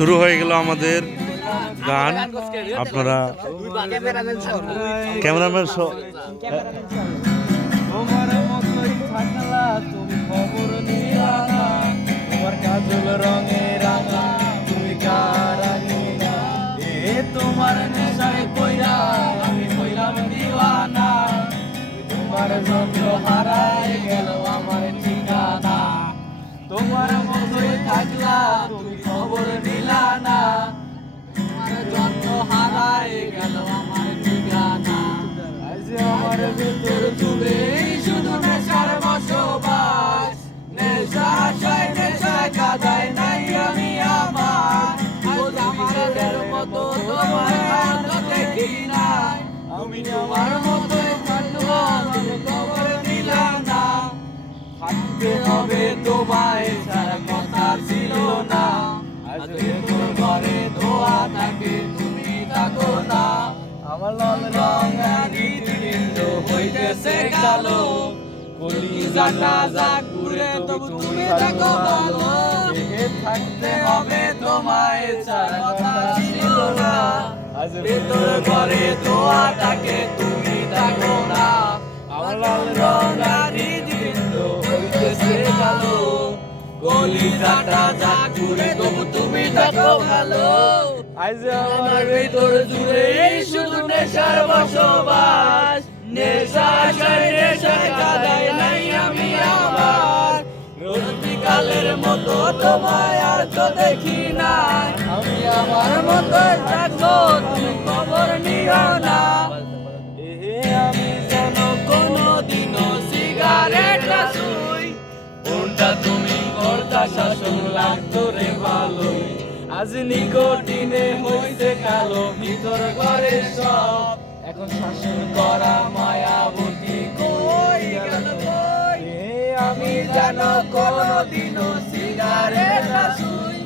শুরু হয়ে গেল আমাদের গান। আপনারা ক্যামেরাম্যান তোমার মতোই থাকলা তুমি খবর নিলা না, তোমার কাজল রঙে রাঙা তুমি কারানি না, এ তোমার নেশায় কইরা আমি কইলাম দিওয়ানা, তোমার যন্ত্র হারায় গেল আমার ঠিকানা, তোমার মতোই থাকলা তুমি খবর নিলা না, তোমার যন্ত্র হারায় গেল আমার ঠিকানা, আজ আমার ভিতর জুড়ে শুধু নেশার বসবাস, নেশা আশায় নেশায় কাদায় নাই আমি আমার, আজ আমাদের মতো তোমার আর দেখি নাই, আমি তোমার মতোই থাকলাম তুমি খবর নিলা না, থাকতে হবে তোমায় সারা কথা ছিল না, আজ তোর ঘরে ধোয়া থাকে তুমি থাকো না, আমার লাল রঙা হৃদপিণ্ড হইতেছে কালো, কলিজাটা যা ঘুরে তবু তুমি থাকো ভালো, থাকতে হবে তোমায় ছাড়া কথা ছিল না, আজ ভেতর ঘরে ধোয়াটাকে তুমি থাকো না, আমার লাল রঙা হৃদপিণ্ড হইতেছে কালো, কলিজাটা যা ঘুরে তবু তুমি থাকো ভালো, আজ আমার ভেতর জুড়ে শুধু নেশার বসবাস, নেশা আশায় নেশায় কাদায় নাই আমি আমার, রোজ বিকালের মতো তোমায় আর তো দেখি নাই, আমি আমার মতো থাকো তুমি খবর নিও না, আমি যেন কোনোদিনও সিগারেট শুই, কোনটা তুমি করতা শাসন লাগতো রে ভালোই, আজ নিকোটিনে হইছে কালো ভিতর ঘরে সব, এখন শাসন করা মায়াবতী কই গেল কই, আমি যেন কোনোদিনও সিগারেট শুই,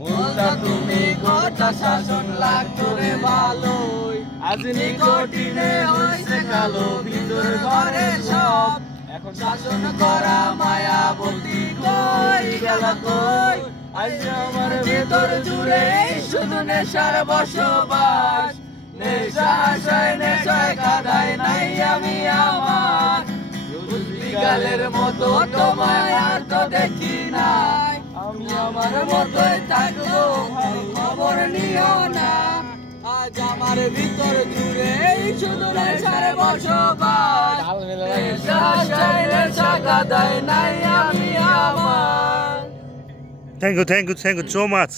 বলতা তুমি কথা শাসন লাগতো রে ভালোই, আজ নিকোটিনে হইছে কালো ভিতর ঘরে সব, এখন শাসন করা মায়াবতী কই গেল কই, আজ আমার ভিতর জুড়ে শুধু নেশার বসবাস, নেশা আশায় নেশায় কাদায় নাই আমি আমার, রোজ বিকালের মতো তোমায় আর তো দেখি নাই, আমি আমার মতোই থাকবো খবর নিও না, আজ আমার ভিতর জুড়ে শুধু নেশার বসবাস, নেশা আশায় নেশা কাদায় নাই আমি আমার। Thank you so much.